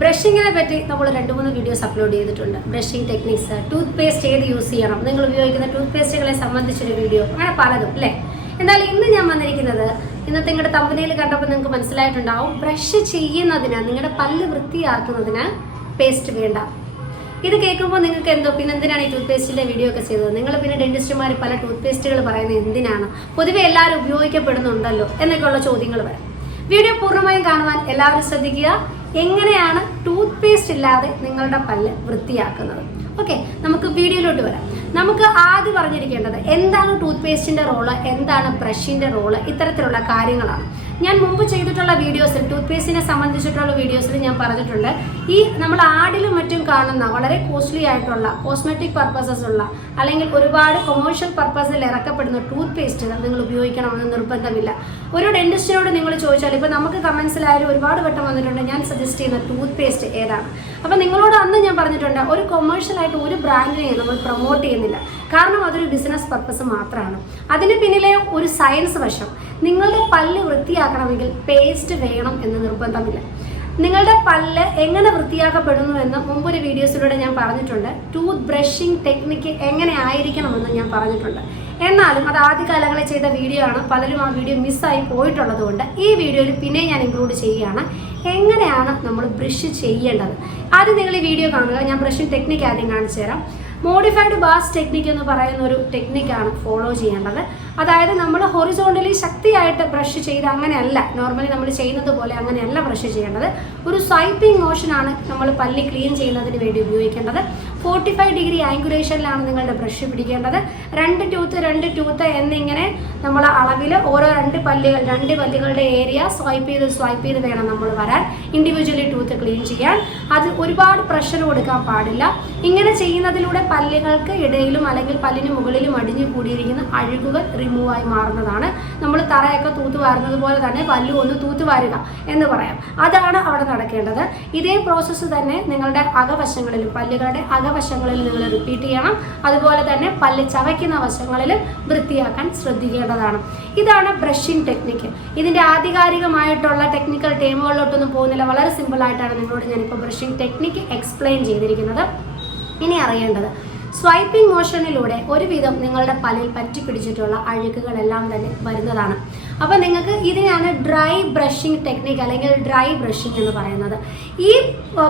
ബ്രഷിങ്ങിനെ പറ്റി നമ്മൾ 2-3 videos upload ചെയ്തിട്ടുണ്ട്. ബ്രഷിംഗ് ടെക്നിക്സ്, ടൂത്ത് പേസ്റ്റ് ഏത് യൂസ് ചെയ്യണം, നിങ്ങൾ ഉപയോഗിക്കുന്ന ടൂത്ത് പേസ്റ്റുകളെ സംബന്ധിച്ചൊരു വീഡിയോ, അങ്ങനെ പലതും അല്ലേ. എന്നാൽ ഇന്ന് ഞാൻ വന്നിരിക്കുന്നത്, ഇന്നത്തെ നിങ്ങളുടെ തമ്പനയിൽ കണ്ടപ്പോൾ നിങ്ങൾക്ക് മനസ്സിലായിട്ടുണ്ടാവും, ബ്രഷ് ചെയ്യുന്നതിന്, നിങ്ങളുടെ പല്ല് വൃത്തിയാക്കുന്നതിന് പേസ്റ്റ് വേണ്ട. ഇത് കേൾക്കുമ്പോൾ നിങ്ങൾക്ക് എന്തോ പിന്നെ എന്തിനാണ് ഈ ടൂത്ത് പേസ്റ്റിൻ്റെ വീഡിയോ ഒക്കെ ചെയ്തത്, നിങ്ങൾ പിന്നെ ഡെന്റിസ്റ്റുമാർ പല ടൂത്ത് പേസ്റ്റുകൾ പറയുന്നത് എന്തിനാണ്, പൊതുവെ എല്ലാവരും ഉപയോഗിക്കപ്പെടുന്നുണ്ടല്ലോ എന്നൊക്കെയുള്ള ചോദ്യങ്ങൾ വരാം. വീഡിയോ പൂർണ്ണമായും കാണുവാൻ എല്ലാവരും ശ്രദ്ധിക്കുക. എങ്ങനെയാണ് ടൂത്ത് പേസ്റ്റ് ഇല്ലാതെ നിങ്ങളുടെ പല്ല് വൃത്തിയാക്കുന്നത്? ഓക്കെ, നമുക്ക് വീഡിയോയിലോട്ട് വരാം. നമുക്ക് ആദ്യം പറഞ്ഞിരിക്കേണ്ടത് എന്താണ് ടൂത്ത് പേസ്റ്റിൻ്റെ റോള്, എന്താണ് ബ്രഷിൻ്റെ റോള്, ഇത്തരത്തിലുള്ള കാര്യങ്ങളാണ്. ഞാൻ മുമ്പ് ചെയ്തിട്ടുള്ള വീഡിയോസിൽ, ടൂത്ത് പേസ്റ്റിനെ സംബന്ധിച്ചിട്ടുള്ള വീഡിയോസിൽ ഞാൻ പറഞ്ഞിട്ടുണ്ട്, ഈ നമ്മൾ ആഡിലും മറ്റും കാണുന്ന വളരെ കോസ്റ്റ്ലി ആയിട്ടുള്ള കോസ്മെറ്റിക് പർപ്പസസ് ഉള്ള അല്ലെങ്കിൽ ഒരുപാട് കൊമേഴ്ഷ്യൽ പർപ്പസിൽ ഇറക്കപ്പെടുന്ന ടൂത്ത് പേസ്റ്റുകൾ നിങ്ങൾ ഉപയോഗിക്കണമെന്ന് നിർബന്ധമില്ല. ഒരു ഡെന്റിസ്റ്റിനോട് നിങ്ങൾ ചോദിച്ചാൽ, ഇപ്പോൾ നമുക്ക് കമൻസിലായാലും ഒരുപാട് വട്ടം വന്നിട്ടുണ്ട്, ഞാൻ സജസ്റ്റ് ചെയ്യുന്ന ടൂത്ത് പേസ്റ്റ് ഏതാണ്. അപ്പോൾ നിങ്ങളോട് അന്ന് ഞാൻ പറഞ്ഞിട്ടുണ്ട്, ഒരു കൊമേഴ്ഷ്യലായിട്ട് ഒരു ബ്രാൻഡിനെ നമ്മൾ പ്രൊമോട്ട് ചെയ്യുന്നില്ല, കാരണം അതൊരു ബിസിനസ് പർപ്പസ് മാത്രമാണ്. അതിന് പിന്നിലെ ഒരു സയൻസ് വശം, നിങ്ങളുടെ പല്ല് വൃത്തിയാക്കണമെങ്കിൽ പേസ്റ്റ് വേണം എന്ന് നിർബന്ധമില്ല. നിങ്ങളുടെ പല്ല് എങ്ങനെ വൃത്തിയാക്കപ്പെടുന്നു എന്ന് മുമ്പൊരു വീഡിയോസിലൂടെ ഞാൻ പറഞ്ഞിട്ടുണ്ട്. ടൂത്ത് ബ്രഷിംഗ് ടെക്നിക്ക് എങ്ങനെ ആയിരിക്കണമെന്ന് ഞാൻ പറഞ്ഞിട്ടുണ്ട്. എന്നാലും അത് ആദ്യകാലങ്ങളിൽ ചെയ്ത വീഡിയോ ആണ്, പലരും ആ വീഡിയോ മിസ്സായി പോയിട്ടുള്ളത് കൊണ്ട് ഈ വീഡിയോയിൽ പിന്നെ ഞാൻ ഇൻക്ലൂഡ് ചെയ്യുകയാണ്. എങ്ങനെയാണ് നമ്മൾ ബ്രഷ് ചെയ്യേണ്ടത്? ആദ്യം നിങ്ങൾ ഈ വീഡിയോ കാണുക. ഞാൻ ബ്രഷിംഗ് ടെക്നിക്ക് ആദ്യം കാണിച്ചു തരാം. മോഡിഫൈഡ് ബാസ് ടെക്നിക്ക് എന്ന് പറയുന്ന ഒരു ടെക്നിക്കാണ് ഫോളോ ചെയ്യേണ്ടത്. അതായത് നമ്മൾ ഹൊറിസോണ്ടലി ശക്തിയായിട്ട് ബ്രഷ് ചെയ്ത് അങ്ങനെയല്ല, നോർമലി നമ്മൾ ചെയ്യുന്നത് പോലെ അങ്ങനെയല്ല ബ്രഷ് ചെയ്യേണ്ടത്. ഒരു സ്വൈപ്പിംഗ് മോഷനാണ് നമ്മൾ പല്ല് ക്ലീൻ ചെയ്യുന്നതിന് വേണ്ടി ഉപയോഗിക്കേണ്ടത്. 45 ഡിഗ്രി ആംഗുലേഷനിലാണ് നിങ്ങളുടെ ബ്രഷ് പിടിക്കേണ്ടത്. 2 ടൂത്ത് എന്നിങ്ങനെ നമ്മൾ അളവിൽ ഓരോ 2 പല്ലുകളുടെ ഏരിയ സ്വൈപ്പ് ചെയ്ത് വേണം നമ്മൾ വരാൻ, ഇൻഡിവിജ്വലി ടൂത്ത് ക്ലീൻ ചെയ്യാൻ. അത് ഒരുപാട് പ്രഷർ കൊടുക്കാൻ പാടില്ല. ഇങ്ങനെ ചെയ്യുന്നതിലൂടെ പല്ലുകൾക്ക് ഇടയിലും അല്ലെങ്കിൽ പല്ലിന് മുകളിലും അടിഞ്ഞു കൂടിയിരിക്കുന്ന അഴുകുകൾ റിമൂവ് ആയി മാറുന്നതാണ്. നമ്മൾ തറയൊക്കെ തൂത്ത് വാരുന്നത് പോലെ തന്നെ പല്ലു ഒന്ന് തൂത്ത് വാരുക എന്ന് പറയാം. അതാണ് അവിടെ നടക്കേണ്ടത്. ഇതേ പ്രോസസ്സ് തന്നെ നിങ്ങളുടെ അകവശങ്ങളിലും, പല്ലുകളുടെ അകവശങ്ങളിൽ നിങ്ങൾ റിപ്പീറ്റ് ചെയ്യണം. അതുപോലെ തന്നെ പല്ല് ചവയ്ക്കുന്ന വശങ്ങളിലും വൃത്തിയാക്കാൻ ശ്രദ്ധിക്കേണ്ടതാണ്. ഇതാണ് ബ്രഷിംഗ് ടെക്നിക്ക്. ഇതിൻ്റെ ആധികാരികമായിട്ടുള്ള ടെക്നിക്കൽ ടേമുകളിലോട്ടൊന്നും പോകുന്നില്ല. വളരെ സിമ്പിളായിട്ടാണ് നിങ്ങളോട് ഞാനിപ്പോൾ ബ്രഷിംഗ് ടെക്നിക്ക് എക്സ്പ്ലെയിൻ ചെയ്തിരിക്കുന്നത്. ഇനി അറിയേണ്ടത്, സ്വൈപ്പിംഗ് മോഷനിലൂടെ ഒരുവിധം നിങ്ങളുടെ പല്ലിൽ പറ്റിപ്പിടിച്ചിട്ടുള്ള അഴുക്കുകളെല്ലാം തന്നെ വരുന്നതാണ്. അപ്പോൾ നിങ്ങൾക്ക് ഇതിനാണ് ഡ്രൈ ബ്രഷിംഗ് ടെക്നിക്ക് അല്ലെങ്കിൽ ഡ്രൈ ബ്രഷിംഗ് എന്ന് പറയുന്നത്. ഈ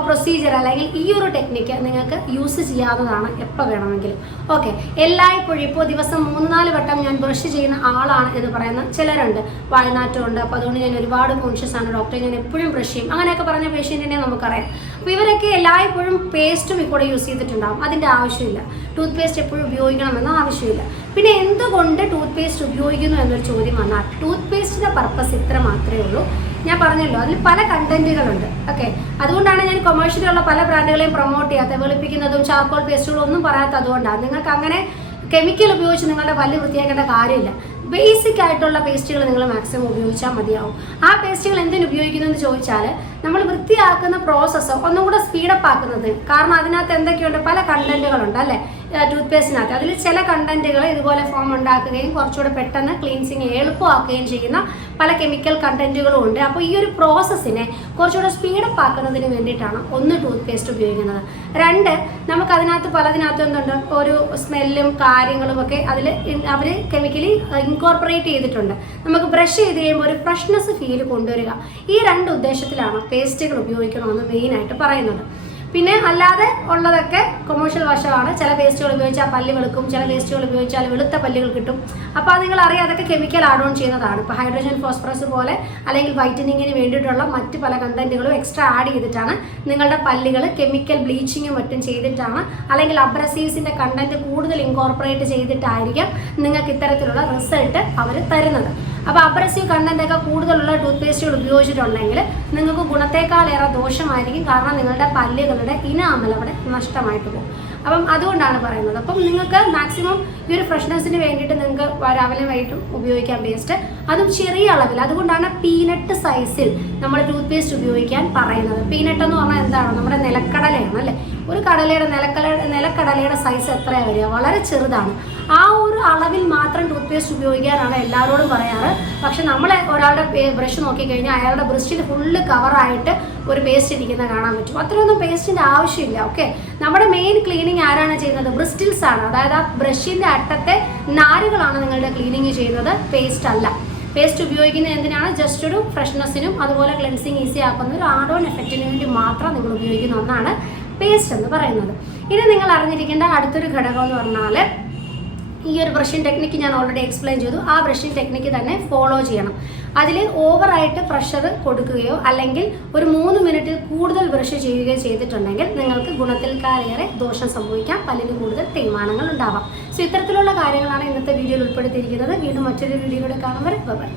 പ്രൊസീജിയർ അല്ലെങ്കിൽ ഈ ഒരു ടെക്നിക്ക് നിങ്ങൾക്ക് യൂസ് ചെയ്യാവുന്നതാണ് എപ്പോൾ വേണമെങ്കിലും. ഓക്കെ, എല്ലായ്പ്പോഴും ഇപ്പോൾ ദിവസം 3-4 വട്ടം ഞാൻ ബ്രഷ് ചെയ്യുന്ന ആളാണ് എന്ന് പറയുന്ന ചിലരുണ്ട്. വായനാറ്റമുണ്ട്, അപ്പോൾ അതുകൊണ്ട് ഞാൻ ഒരുപാട് കോൺഷ്യസ് ആണ് ഡോക്ടറെ, ഞാൻ എപ്പോഴും ബ്രഷ് ചെയ്യും, അങ്ങനെയൊക്കെ പറഞ്ഞ പേഷ്യൻറ്റിനെ നമുക്കറിയാം. അപ്പോൾ ഇവരൊക്കെ എല്ലായ്പ്പോഴും പേസ്റ്റും കൂടെ യൂസ് ചെയ്തിട്ടുണ്ടാകും. അതിൻ്റെ ആവശ്യമില്ല. ടൂത്ത് പേസ്റ്റ് എപ്പോഴും ഉപയോഗിക്കണമെന്ന ആവശ്യമില്ല. പിന്നെ എന്തുകൊണ്ട് ടൂത്ത് പേസ്റ്റ് ഉപയോഗിക്കുന്നു എന്നൊരു ചോദ്യം വന്നാൽ, ടൂത്ത് പേസ്റ്റിൻ്റെ പർപ്പസ് ഇത്ര മാത്രമേ ഉള്ളൂ. ഞാൻ പറഞ്ഞല്ലോ, അതിൽ പല കണ്ടന്റുകളുണ്ട്. ഓക്കെ, അതുകൊണ്ടാണ് ഞാൻ കൊമേഴ്ഷ്യലുള്ള പല ബ്രാൻഡുകളെയും പ്രൊമോട്ട് ചെയ്യാത്തത്, വെളുപ്പിക്കുന്നതും ചാർക്കോൾ പേസ്റ്റുകളും ഒന്നും പറയാത്തത്. അതുകൊണ്ടാണ് നിങ്ങൾക്ക് അങ്ങനെ കെമിക്കൽ ഉപയോഗിച്ച് നിങ്ങളുടെ പല്ല് വൃത്തിയാക്കേണ്ട കാര്യമില്ല. ബേസിക് ആയിട്ടുള്ള പേസ്റ്റുകൾ നിങ്ങൾ മാക്സിമം ഉപയോഗിച്ചാൽ മതിയാവും. ആ പേസ്റ്റുകൾ എന്തിനു ഉപയോഗിക്കുന്നു എന്ന് ചോദിച്ചാൽ, നമ്മൾ വൃത്തിയാക്കുന്ന പ്രോസസ്സ് ഒന്നും കൂടെ സ്പീഡപ്പ് ആക്കുന്നത്. കാരണം അതിനകത്ത് എന്തൊക്കെയുണ്ട്, പല കണ്ടന്റുകളുണ്ട് അല്ലേ ടൂത്ത് പേസ്റ്റിനകത്ത്. അതിൽ ചില കണ്ടന്റുകൾ ഇതുപോലെ ഫോം ഉണ്ടാക്കുകയും കുറച്ചുകൂടെ പെട്ടെന്ന് ക്ലീൻസിങ് എളുപ്പമാക്കുകയും ചെയ്യുന്ന പല കെമിക്കൽ കണ്ടന്റുകളും ഉണ്ട്. അപ്പോൾ ഈ ഒരു പ്രോസസ്സിനെ കുറച്ചുകൂടെ സ്പീഡപ്പ് ആക്കുന്നതിന് വേണ്ടിയിട്ടാണ് ഒന്ന് ടൂത്ത് പേസ്റ്റ് ഉപയോഗിക്കുന്നത്. 2, നമുക്ക് അതിനകത്ത് പലതിനകത്തും എന്തുണ്ട്, ഒരു സ്മെല്ലും കാര്യങ്ങളും ഒക്കെ അതിൽ അവർ കെമിക്കലി ഇൻകോർപ്പറേറ്റ് ചെയ്തിട്ടുണ്ട്. നമുക്ക് ബ്രഷ് ചെയ്ത് കഴിയുമ്പോൾ ഒരു ഫ്രഷ്നെസ് ഫീൽ കൊണ്ടുവരിക. ഈ 2 ഉദ്ദേശത്തിലാണ് പേസ്റ്റുകൾ ഉപയോഗിക്കണമെന്ന് മെയിനായിട്ട് പറയുന്നത്. പിന്നെ അല്ലാതെ ഉള്ളതൊക്കെ കൊമേഴ്ഷ്യൽ വശമാണ്. ചില പേസ്റ്റുകൾ ഉപയോഗിച്ചാൽ പല്ല് വെളുക്കും, ചില പേസ്റ്റുകൾ ഉപയോഗിച്ചാൽ വെളുത്ത പല്ലുകൾ കിട്ടും. അപ്പോൾ അത് നിങ്ങൾ അറിയാം, അതൊക്കെ കെമിക്കൽ ആഡ് ഓൺ ചെയ്യുന്നതാണ്. ഇപ്പോൾ ഹൈഡ്രജൻ ഫോസ്ഫറസ് പോലെ അല്ലെങ്കിൽ വൈറ്റനിങ്ങിന് വേണ്ടിയിട്ടുള്ള മറ്റ് പല കണ്ടന്റുകളും എക്സ്ട്രാ ആഡ് ചെയ്തിട്ടാണ് നിങ്ങളുടെ പല്ലുകൾ കെമിക്കൽ ബ്ലീച്ചിങ്ങും മറ്റും ചെയ്തിട്ടാണ്, അല്ലെങ്കിൽ അബ്രസീവ്സിൻ്റെ കണ്ടന്റ് കൂടുതൽ ഇൻകോർപ്പറേറ്റ് ചെയ്തിട്ടായിരിക്കും നിങ്ങൾക്ക് ഇത്തരത്തിലുള്ള റിസൾട്ട് അവർ തരുന്നത്. അപ്പോൾ അബ്രസീവ് കണ്ടന്റ് ഒക്കെ കൂടുതലുള്ള ടൂത്ത് പേസ്റ്റുകൾ ഉപയോഗിച്ചിട്ടുണ്ടെങ്കിൽ നിങ്ങൾക്ക് ഗുണത്തേക്കാളേറെ ദോഷമായിരിക്കും. കാരണം നിങ്ങളുടെ പല്ലുകളുടെ ഇനാമൽ അവിടെ നഷ്ടമായിട്ട് പോകും. അപ്പം അതുകൊണ്ടാണ് പറയുന്നത്. അപ്പം നിങ്ങൾക്ക് മാക്സിമം ഈ ഒരു ഫ്രഷ്നെസ്സിന് വേണ്ടിയിട്ട് നിങ്ങൾക്ക് രാവിലെ വൈകിട്ടും ഉപയോഗിക്കാം പേസ്റ്റ്, അതും ചെറിയ അളവിൽ. അതുകൊണ്ടാണ് പീനട്ട് സൈസിൽ നമ്മൾ ടൂത്ത് പേസ്റ്റ് ഉപയോഗിക്കാൻ പറയുന്നത്. പീനട്ട് എന്ന് പറഞ്ഞാൽ എന്താണ്, നമ്മുടെ നിലക്കടലയാണ് അല്ലേ. ഒരു നിലക്കടലയുടെ സൈസ് എത്രയാണ് വരിക, വളരെ ചെറുതാണ്. ആ ഒരു അളവിൽ മാത്രം ടൂത്ത് പേസ്റ്റ് ഉപയോഗിക്കാനാണ് എല്ലാവരോടും പറയാറ്. പക്ഷെ നമ്മൾ ഒരാളുടെ ബ്രഷ് നോക്കിക്കഴിഞ്ഞാൽ അയാളുടെ ബ്രഷിൽ ഫുള്ള് കവറായിട്ട് ഒരു പേസ്റ്റ് ഇരിക്കുന്ന കാണാൻ പറ്റും. അത്രയൊന്നും പേസ്റ്റിൻ്റെ ആവശ്യമില്ല. ഓക്കെ, നമ്മുടെ മെയിൻ ക്ലീനിങ് ആരാണ് ചെയ്യുന്നത്? ബ്രിസ്റ്റിൽസ് ആണ്. അതായത് ആ ബ്രഷിൻ്റെ അറ്റത്തെ നാരുകളാണ് നിങ്ങളുടെ ക്ലീനിങ് ചെയ്യുന്നത്, പേസ്റ്റ് അല്ല. പേസ്റ്റ് ഉപയോഗിക്കുന്നത് എന്തിനാണ്? ജസ്റ്റ് ഒരു ഫ്രഷ്നെസ്സിനും അതുപോലെ ക്ലെൻസിങ് ഈസി ആക്കുന്ന ഒരു ആഡ് ഓൺ എഫക്റ്റിന് വേണ്ടി മാത്രം നിങ്ങൾ ഉപയോഗിക്കുന്ന ഒന്നാണ് പേസ്റ്റ് എന്ന് പറയുന്നത്. ഇനി നിങ്ങൾ അറിഞ്ഞിരിക്കേണ്ട അടുത്തൊരു ഘടകം എന്ന് പറഞ്ഞാൽ, ഈ ഒരു ബ്രഷിംഗ് ടെക്നിക്ക് ഞാൻ ഓൾറെഡി എക്സ്പ്ലെയിൻ ചെയ്തു. ആ ബ്രഷിംഗ് ടെക്നിക്ക് തന്നെ ഫോളോ ചെയ്യണം. അതിൽ ഓവറായിട്ട് പ്രഷർ കൊടുക്കുകയോ അല്ലെങ്കിൽ ഒരു 3 മിനിറ്റ് കൂടുതൽ ബ്രഷ് ചെയ്യുകയോ ചെയ്തിട്ടുണ്ടെങ്കിൽ നിങ്ങൾക്ക് ഗുണത്തിൽക്കാരേറെ ദോഷം സംഭവിക്കാം, പല്ലിന് കൂടുതൽ തേയ്മാനങ്ങൾ ഉണ്ടാവാം. സോ ഇത്തരത്തിലുള്ള കാര്യങ്ങളാണ് ഇന്നത്തെ വീഡിയോയിൽ ഉൾപ്പെടുത്തിയിരിക്കുന്നത്. വീണ്ടും മറ്റൊരു വീഡിയോയിലൂടെ കാണും വരെ ബൈ.